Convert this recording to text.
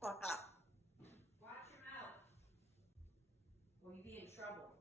fuck up. Watch your mouth. Or you'll be in trouble.